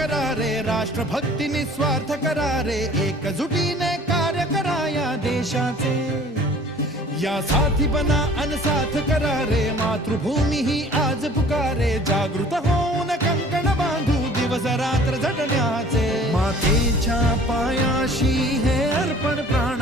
करारे, राष्ट्रभक्ती निस्वार्थ करारे, एकजुटीने कार्य करा या देशाचे. या साथी बना अनसाथ करारे, मातृभूमी ही आज पुकारे. जागृत होऊन कंकण बांधू दिवस रात्र झटण्याचे. मातेच्या पायाशी हे अर्पण प्राण